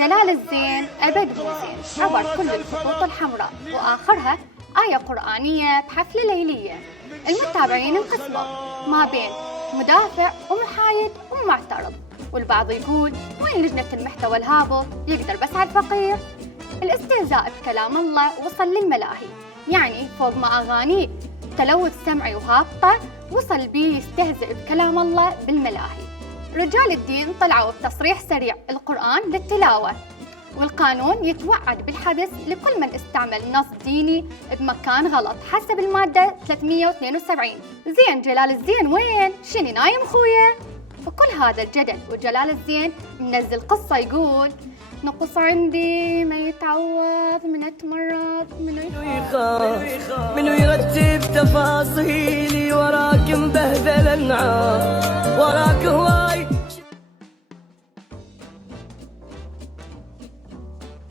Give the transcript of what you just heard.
جلال الزين أبد مو زين عبر كل الخطوط الحمراء وآخرها آية قرآنية بحفلة ليلية. المتابعين انقسموا ما بين مدافع ومحايد ومعترض، والبعض يقول وين لجنة المحتوى الهابط يقدر بس على الفقير. الاستهزاء بكلام الله وصل للملاهي، يعني فوق ما أغانيه تلوث سمعي وهابطة وصل بيه يستهزئ بكلام الله بالملاهي. رجال الدين طلعوا بتصريح سريع القرآن للتلاوة، والقانون يتوعد بالحبس لكل من استعمل نص ديني بمكان غلط حسب المادة 372. زين جلال الزين وين؟ شني نايم خويا؟ وكل هذا الجدل وجلال الزين منزل قصة يقول نقص عندي ما يتعوض من اتمرض منو يخاف منو يرتب تفاصيلي وراك مبهذل النعام وراك هواي